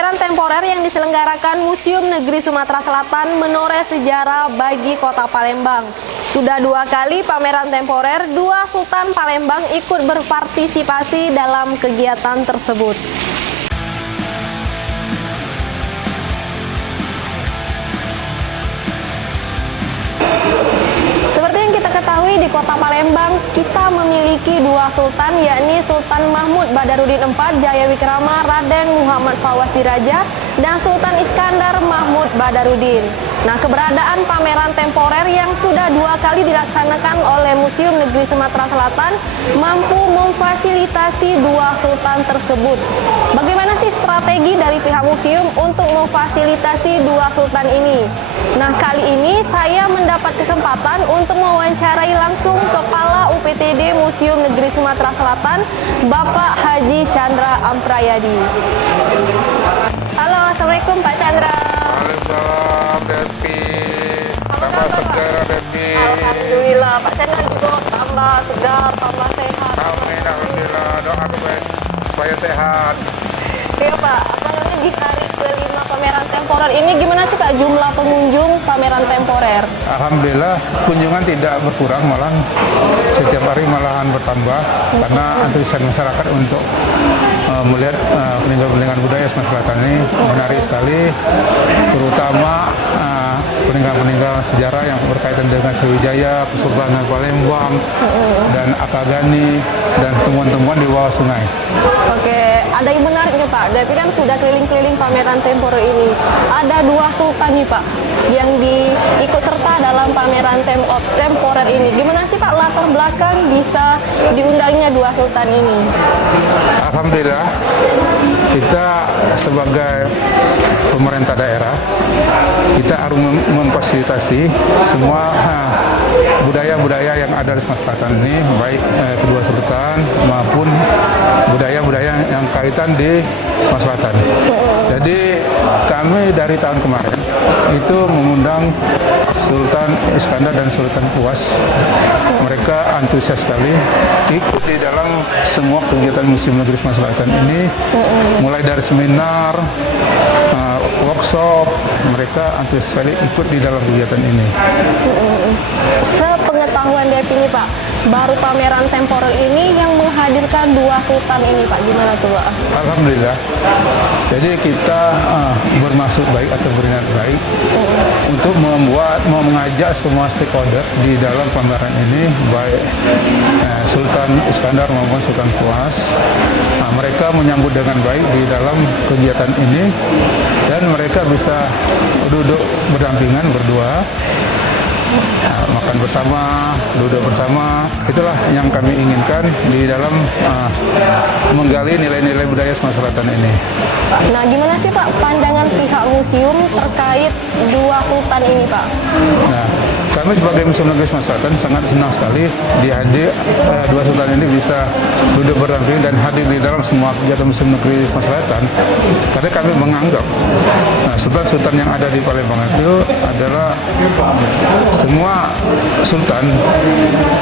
Pameran temporer yang diselenggarakan Museum Negeri Sumatera Selatan menoreh sejarah bagi Kota Palembang. Sudah 2 kali pameran temporer, 2 Sultan Palembang ikut berpartisipasi dalam kegiatan tersebut. Seperti yang kita ketahui, di Kota Palembang kita memiliki 2 sultan, yakni Sultan Mahmud Badarudin IV Jayawikrama Raden Muhammad Fawaz Diraja dan Sultan Iskandar Mahmud Badarudin. Nah, keberadaan pameran temporer yang sudah 2 kali dilaksanakan oleh Museum Negeri Sumatera Selatan mampu memfasilitasi 2 sultan tersebut. Bagaimana sih strategi dari pihak museum untuk memfasilitasi 2 sultan ini? Nah, kali ini saya mendapat kesempatan untuk mewawancarai langsung Kepala UPTD Museum Negeri Sumatera Selatan, Bapak Haji Chandra Amprayadi. Halo, Assalamualaikum Pak Chandra. Waalaikumsalam, Devi. Tambah segar, Devi. Alhamdulillah, Pak Chandra juga tambah segar, tambah sehat. Amin, alhamdulillah. Doa supaya sehat. Iya Pak, apa namanya di hari ke-5 pameran temporer ini gimana sih Pak jumlah pengunjung pameran temporer? Alhamdulillah, kunjungan tidak berkurang, malah setiap hari malahan bertambah karena antusias masyarakat untuk melihat peninggalan-peninggalan budaya Sumatera Selatan ini menarik sekali, terutama peninggalan-peninggalan sejarah yang berkaitan dengan Sriwijaya, Kesultanan Palembang, dan Akagani, dan temuan-temuan di bawah sungai. Oke, ada yang menarik nih Pak, Devi kan sudah keliling-keliling pameran temporer ini. Ada 2 sultan nih Pak, yang ikut serta dalam pameran temporer ini. Gimana sih Pak latar belakang bisa diundangnya 2 sultan ini? Alhamdulillah, kita sebagai pemerintah daerah, kita harus memfasilitasi semua budaya-budaya yang ada di Sumatera Selatan ini, baik kedua sultan maupun budaya-budaya yang kaitan di Sumatera Selatan. Jadi kami dari tahun kemarin itu mengundang Sultan Iskandar dan Sultan Fawaz. Mereka antusias sekali ikut di dalam semua kegiatan Museum Negeri Sumatera Selatan ini, mulai dari seminar, workshop, mereka antusias sekali ikut di dalam kegiatan ini. Sepengetahuan Devi nih Pak, baru pameran temporer ini yang menghadirkan 2 sultan ini Pak, gimana tuh Pak? Alhamdulillah. Jadi kita bermaksud baik atau berniat baik untuk mengajak semua stakeholder di dalam pameran ini, baik Sultan Iskandar maupun Sultan Fawaz. Mereka menyambut dengan baik di dalam kegiatan ini dan mereka bisa duduk berdampingan berdua, makan bersama, duduk bersama. Itulah yang kami inginkan di dalam menggali nilai-nilai budaya Sumatera Selatan ini. Nah, gimana sih Pak pandangan pihak museum terkait 2 sultan ini Pak? Nah, kami sebagai Museum Negeri Sumatera Selatan sangat senang sekali dihadir 2 sultan ini bisa duduk berdampingan dan hadir di dalam semua kegiatan Museum Negeri Sumatera Selatan. Karena kami menganggap sultan-sultan yang ada di Palembang itu adalah semua sultan,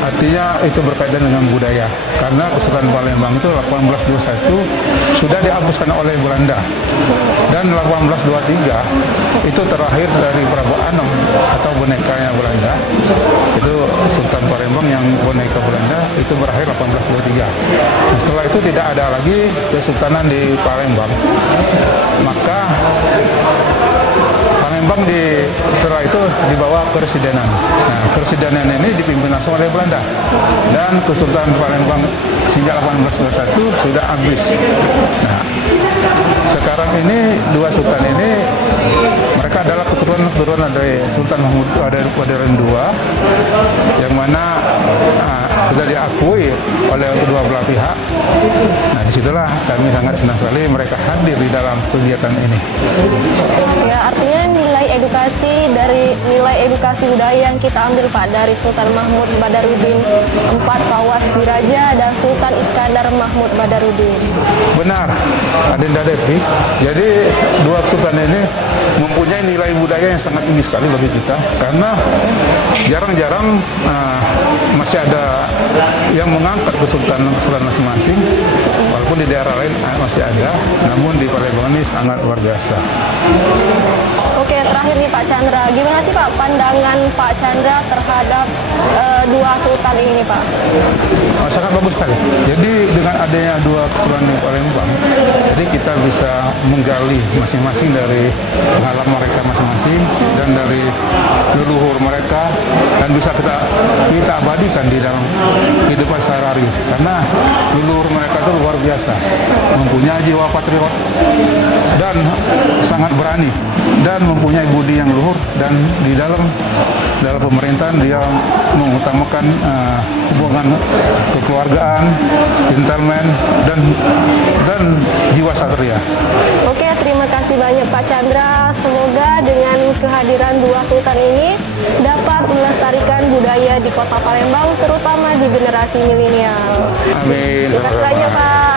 artinya itu berkaitan dengan budaya. Karena Kesultanan Palembang itu 1821 sudah dihapuskan oleh Belanda, dan 1823 itu terakhir dari Prabu Anom atau bonekanya Belanda. Itu Sultan Palembang yang boneka Belanda itu berakhir 1823. Nah, setelah itu tidak ada lagi kesultanan di Palembang. Maka Palembang setelah itu dibawa ke Residenan. Nah, Residenan ini dipimpin langsung oleh Belanda, dan Kesultanan Palembang sejak 1821 sudah habis. Nah, sekarang ini 2 sultan ini mereka adalah keturunan dari Sultan Mahmud Badarudin II, yang mana sudah diakui oleh kedua belah pihak. Nah, disitulah kami sangat senang sekali mereka hadir di dalam kegiatan ini. Ya, artinya nilai edukasi sih dari nilai edukasi budaya yang kita ambil Pak dari Sultan Mahmud Badarudin IV Fawaz Diraja dan Sultan Iskandar Mahmud Badarudin? Benar, Adinda Devi. Jadi dua sultan ini mempunyai nilai budaya yang sangat tinggi sekali bagi kita, karena jarang-jarang masih ada yang mengangkat kesultanan masing-masing, walaupun di daerah lain masih ada, namun di Palembang ini sangat luar biasa. Oke, terakhir nih Pak Chandra, gimana sih Pak pandangan Pak Chandra terhadap dua sultan ini Pak? Sangat bagus sekali. Jadi dengan adanya dua kesultanan di Palembang, jadi kita bisa menggali masing-masing dari pengalaman mereka masing-masing dan dari leluhur mereka, dan bisa kita abadikan di dalam kehidupan sehari-hari. Karena leluhur mereka itu luar biasa, mempunyai jiwa patriot dan sangat berani, dan mempunyai budi yang luhur, dan di dalam pemerintahan dia mengutamakan hubungan kekeluargaan, gentleman, dan jiwa satria. Oke, terima kasih banyak Pak Chandra. Semoga dengan kehadiran dua sultan ini dapat melestarikan budaya di Kota Palembang, terutama di generasi milenial. Amin. Terima kasih banyak Pak.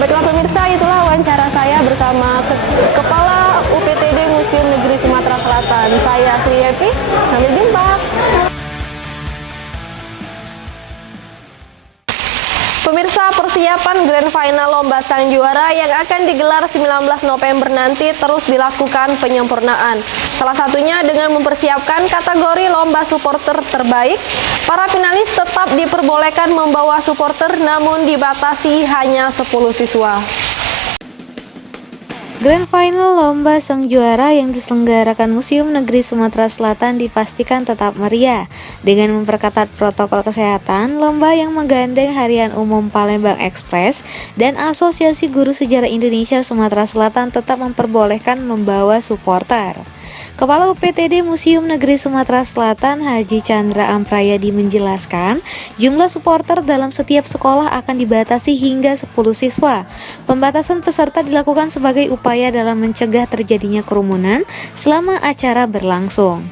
Baiklah pemirsa, itulah wawancara saya bersama Kepala UPTD Museum Negeri Sumatera Selatan. Saya Sri Happy, sampai jumpa. Pemirsa, persiapan Grand Final Lomba Sang Juara yang akan digelar 19 November nanti terus dilakukan penyempurnaan. Salah satunya dengan mempersiapkan kategori lomba supporter terbaik. Para finalis tetap diperbolehkan membawa supporter, namun dibatasi hanya 10 siswa. Grand Final Lomba Sang Juara yang diselenggarakan Museum Negeri Sumatera Selatan dipastikan tetap meriah. Dengan memperketat protokol kesehatan, lomba yang menggandeng Harian Umum Palembang Express dan Asosiasi Guru Sejarah Indonesia Sumatera Selatan tetap memperbolehkan membawa supporter. Kepala UPTD Museum Negeri Sumatera Selatan Haji Chandra Amprayadi menjelaskan, jumlah supporter dalam setiap sekolah akan dibatasi hingga 10 siswa. Pembatasan peserta dilakukan sebagai upaya dalam mencegah terjadinya kerumunan selama acara berlangsung.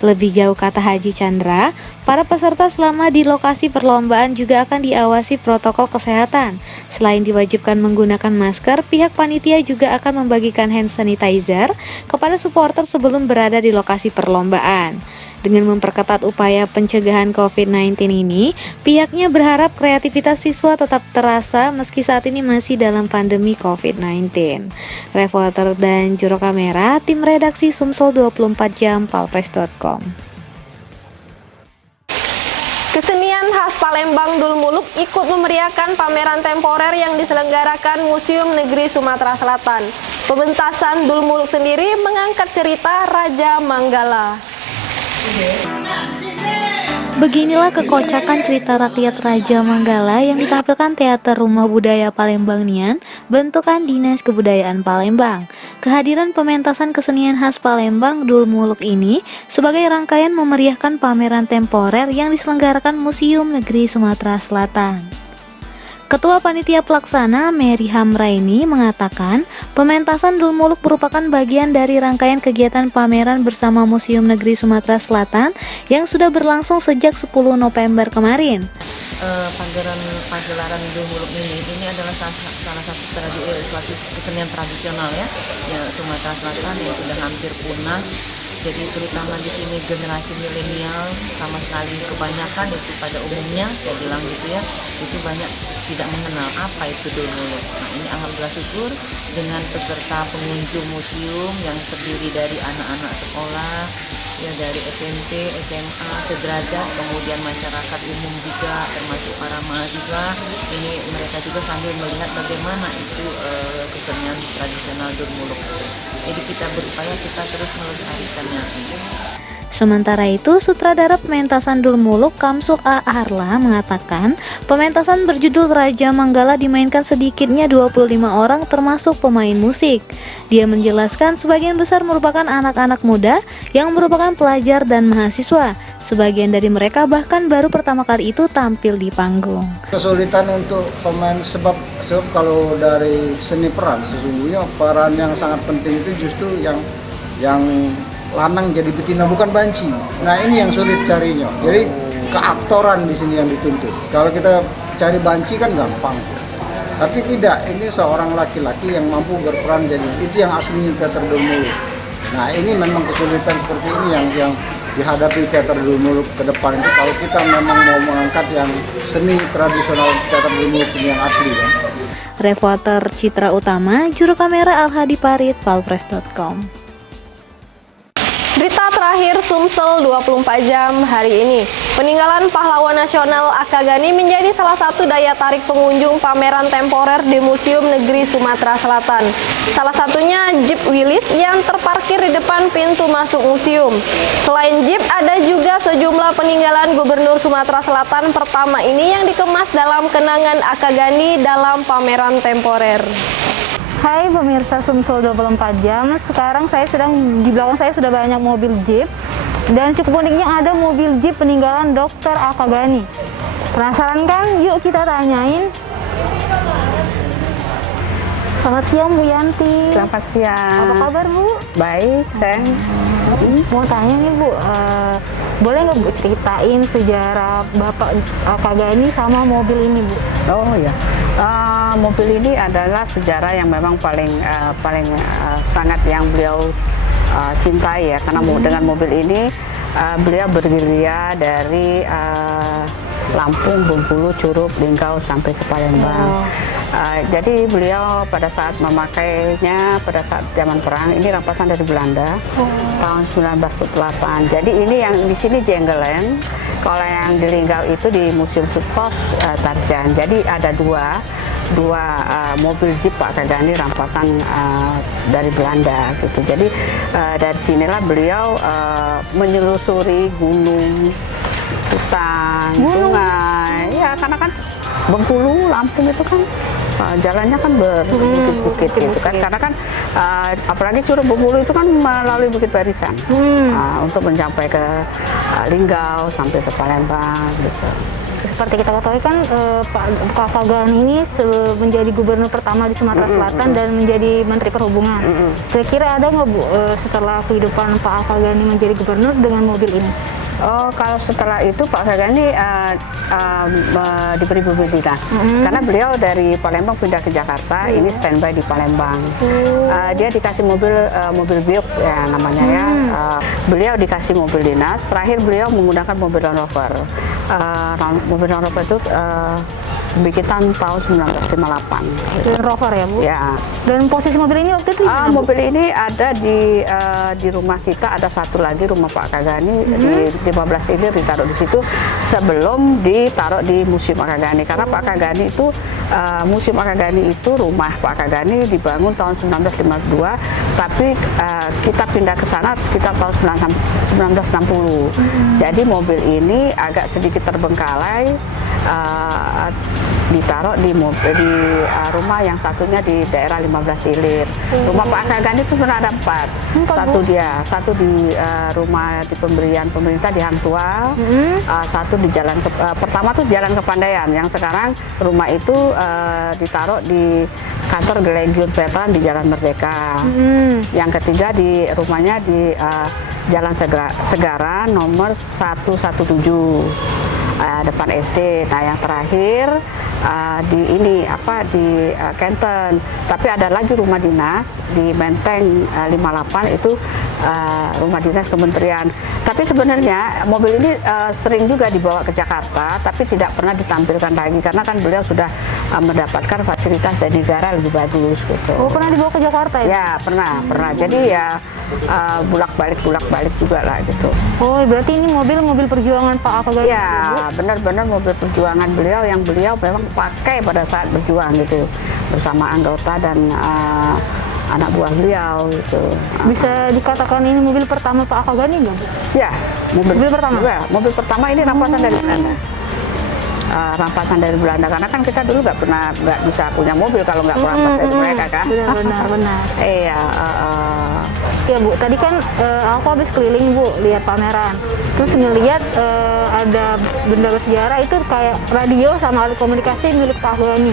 Lebih jauh, kata Haji Chandra, para peserta selama di lokasi perlombaan juga akan diawasi protokol kesehatan. Selain diwajibkan menggunakan masker, pihak panitia juga akan membagikan hand sanitizer kepada supporter sebelum berada di lokasi perlombaan. Dengan memperketat upaya pencegahan COVID-19 ini, pihaknya berharap kreativitas siswa tetap terasa meski saat ini masih dalam pandemi COVID-19. Reporter dan juru kamera, tim redaksi Sumsel 24 Jam, palpres.com. Kesenian khas Palembang Dul Muluk ikut memeriahkan pameran temporer yang diselenggarakan Museum Negeri Sumatera Selatan. Pementasan Dul Muluk sendiri mengangkat cerita Raja Manggala. Beginilah kekocakan cerita rakyat Raja Manggala yang ditampilkan Teater Rumah Budaya Palembang Nian, bentukan Dinas Kebudayaan Palembang. Kehadiran pementasan kesenian khas Palembang Dul Muluk ini sebagai rangkaian memeriahkan pameran temporer yang diselenggarakan Museum Negeri Sumatera Selatan. Ketua Panitia Pelaksana Mary Hamraini mengatakan, pementasan Dul Muluk merupakan bagian dari rangkaian kegiatan pameran bersama Museum Negeri Sumatera Selatan yang sudah berlangsung sejak 10 November kemarin. Pagelaran Dul Muluk ini adalah salah satu suatu kesenian tradisional ya Sumatera Selatan yang sudah hampir punah. Jadi terutama di sini generasi milenial sama sekali kebanyakan itu pada umumnya saya bilang gitu ya, itu banyak tidak mengenal apa itu Dul Muluk. Nah ini alhamdulillah syukur dengan peserta pengunjung museum yang terdiri dari anak-anak sekolah ya, dari SMP, SMA, sederajat, kemudian masyarakat umum juga termasuk para mahasiswa. Ini mereka juga sambil melihat bagaimana itu kesenian tradisional Dul Muluk. Jadi kita berupaya kita terus melestarikannya. Sementara itu, sutradara pementasan Dul Muluk Kamsul A. Harla mengatakan, pementasan berjudul Raja Manggala dimainkan sedikitnya 25 orang termasuk pemain musik. Dia menjelaskan sebagian besar merupakan anak-anak muda yang merupakan pelajar dan mahasiswa. Sebagian dari mereka bahkan baru pertama kali itu tampil di panggung. Kesulitan untuk pemain sebab kalau dari seni peran sesungguhnya peran yang sangat penting itu justru yang lanang jadi betina, bukan banci. Nah ini yang sulit carinya. Jadi keaktoran di sini yang dituntut. Kalau kita cari banci kan gampang. Tapi tidak, ini seorang laki-laki yang mampu berperan jadi itu yang asli teater Dulmuluk. Nah ini memang kesulitan seperti ini yang dihadapi teater Dulmuluk ke depan itu kalau kita memang mau mengangkat yang seni tradisional teater Dulmuluk ini yang asli kan. Reporter Citra Utama, juru kamera Al-Hadi Parit, palpres.com. Berita terakhir Sumsel 24 jam hari ini. Peninggalan pahlawan nasional Akagani menjadi salah satu daya tarik pengunjung pameran temporer di Museum Negeri Sumatera Selatan. Salah satunya Jeep Willys yang terparkir di depan pintu masuk museum. Selain Jeep, ada juga sejumlah peninggalan Gubernur Sumatera Selatan pertama ini yang dikemas dalam kenangan Akagani dalam pameran temporer. Hai pemirsa Sumsel 24 jam, sekarang di belakang saya sudah banyak mobil Jeep dan cukup uniknya ada mobil Jeep peninggalan Dr. Akagani. Penasaran kan? Yuk kita tanyain. Selamat siang Bu Yanti. Selamat siang. Apa kabar Bu? Baik, sayang. Mau tanya nih Bu, boleh nggak Bu ceritain sejarah Bapak Akagani sama mobil ini Bu? Oh ya, mobil ini adalah sejarah yang memang paling sangat yang beliau cintai ya, karena dengan mobil ini beliau bergerilya dari Lampung, Bengkulu, Curup, Linggau sampai ke Palembang. Jadi beliau pada saat memakainya pada saat zaman perang ini rampasan dari Belanda tahun 1948. Jadi ini yang di sini Jenggelen, kalau yang di Linggau itu di Museum Pos Tarjan. Jadi ada dua mobil Jeep Pak Akagani rampasan dari Belanda gitu. Jadi dari sinilah beliau menyelusuri gunung, hutan, sungai. Ya karena kan Bengkulu, Lampung itu kan jalannya kan berbukit-bukit gitu kan. Karena kan apalagi Curup Bengkulu itu kan melalui Bukit Barisan untuk mencapai ke Linggau sampai ke Palembang gitu. Seperti kita ketahui kan Pak Akagani ini menjadi gubernur pertama di Sumatera Selatan dan menjadi Menteri Perhubungan. Kira-kira ada nggak Bu setelah kehidupan Pak Akagani menjadi gubernur dengan mobil ini? Oh, kalau setelah itu Pak Akagani diberi mobil dinas karena beliau dari Palembang pindah ke Jakarta, ini standby di Palembang. Dia dikasih mobil Biok ya namanya ya. Beliau dikasih mobil dinas. Terakhir beliau menggunakan mobil Land Rover. Mobil Land Rover itu bikinan tahun 1958. Land Rover ya Bu? Ya. Dan posisi mobil ini waktu itu? Mobil ini ada di rumah kita, ada satu lagi rumah Pak Akagani di 15 ini ditaruh di situ sebelum ditaruh di Museum Akagani. Karena Pak Akagani itu Museum Akagani itu rumah Pak Akagani dibangun tahun 1952, tapi kita pindah ke sana sekitar tahun 1960. Jadi mobil ini agak sedikit terbengkalai. Ditaruh di rumah yang satunya di daerah 15 Ilir. Rumah Pak Akagani itu pernah ada 4. Satu di rumah di pemberian pemerintah di Hang Tuah, satu di pertama tuh Jalan Kepandaian, yang sekarang rumah itu ditaruh di kantor Legiun Veteran di Jalan Merdeka. Yang ketiga di rumahnya di Jalan Segara nomor 117. Depan SD. Nah yang terakhir di Kenten, tapi ada lagi rumah dinas di Menteng 58 itu rumah dinas kementerian. Tapi sebenarnya mobil ini sering juga dibawa ke Jakarta, tapi tidak pernah ditampilkan lagi karena kan beliau sudah mendapatkan fasilitas dari negara lebih bagus gitu. Oh, pernah dibawa ke Jakarta ya? Ya pernah. Jadi ya bulak-balik juga lah gitu. Oh, berarti ini mobil perjuangan Pak Akagani? Ya, benar-benar mobil perjuangan beliau yang beliau memang pakai pada saat berjuang gitu bersama anggota dan anak buah beliau gitu. Bisa dikatakan ini mobil pertama Pak Akagani nggak? Ya, mobil pertama. Ya, mobil pertama ini rampasan dari Belanda. rampasan dari Belanda, karena kan kita dulu nggak bisa punya mobil kalau nggak merampas dari mereka kan. Benar. Iya. Ya Bu, tadi kan aku habis keliling Bu, lihat pameran. Terus ngelihat ada benda bersejarah itu kayak radio sama alat komunikasi milik Pak Akagani.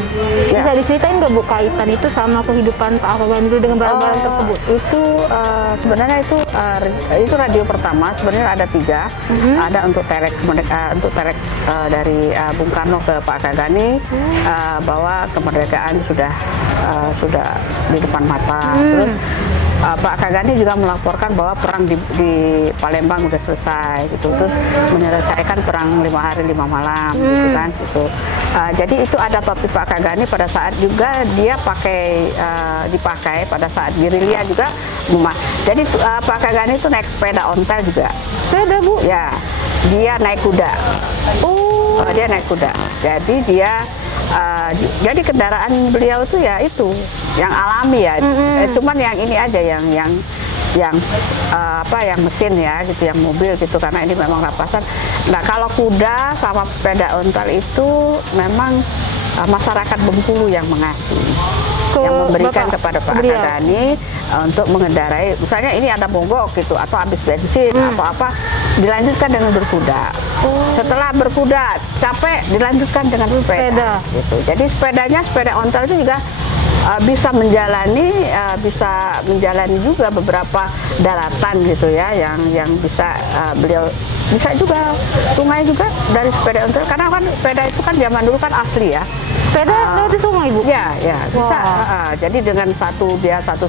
Bisa diceritain nggak Bu kaitan itu sama kehidupan Pak Akagani dulu dengan barang-barang tersebut? Itu sebenarnya itu radio pertama. Sebenarnya ada 3. Ada untuk terek dari Bung Karno ke Pak Akagani bahwa kemerdekaan sudah di depan mata. Terus Pak Akagani juga melaporkan bahwa perang di Palembang sudah selesai gitu, terus menyelesaikan perang 5 hari 5 malam gitu kan gitu. Jadi itu ada topi Pak Akagani pada saat juga dia dipakai pada saat gerilya juga. Jadi Pak Akagani itu naik sepeda ontel juga. Sepeda Bu? Ya, dia naik kuda. Dia naik kuda. Jadi jadi kendaraan beliau itu ya itu yang alami ya. Cuman yang ini aja yang mesin ya gitu, yang mobil gitu, karena ini memang rampasan. Nah, kalau kuda sama sepeda ontel itu memang masyarakat Bengkulu yang mengasih, yang memberikan kepada Pak Akagani untuk mengendarai. Misalnya ini ada mogok gitu atau habis bensin atau apa, dilanjutkan dengan berkuda. Setelah berkuda capek, dilanjutkan dengan sepeda. Gitu. Jadi sepeda ontel itu juga bisa menjalani juga beberapa daratan gitu ya, yang bisa beliau bisa juga sungai juga dari sepeda ontel, karena kan sepeda itu kan zaman dulu kan asli ya. Sepeda lewat di sungai Bu? Ya bisa. Jadi dengan satu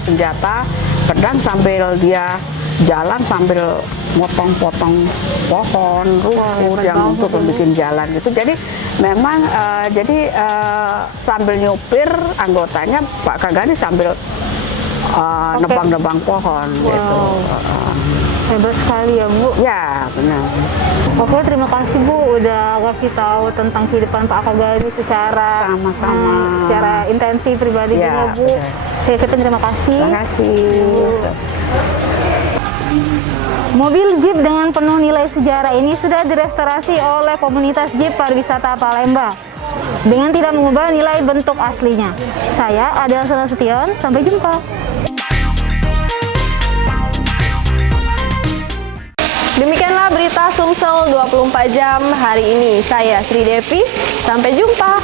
senjata pedang, sambil dia jalan sambil motong-potong pohon, rumput yang untuk membuat jalan gitu. Jadi memang sambil nyupir anggotanya Pak Akagani sambil nebang-nebang pohon gitu. Hebat sekali ya Bu. Ya benar. Oke, terima kasih Bu udah kasih tahu tentang kehidupan Pak Akagani secara Sama-sama. secara intensif pribadi Ya, juga Bu. Saya ucapkan terima kasih. Terima kasih. Mobil Jeep dengan penuh nilai sejarah ini sudah direstorasi oleh komunitas Jeep Pariwisata Palembang dengan tidak mengubah nilai bentuk aslinya. Saya Adel Nasution, sampai jumpa. Demikianlah berita Sumsel 24 jam hari ini. Saya Sri Devi, sampai jumpa.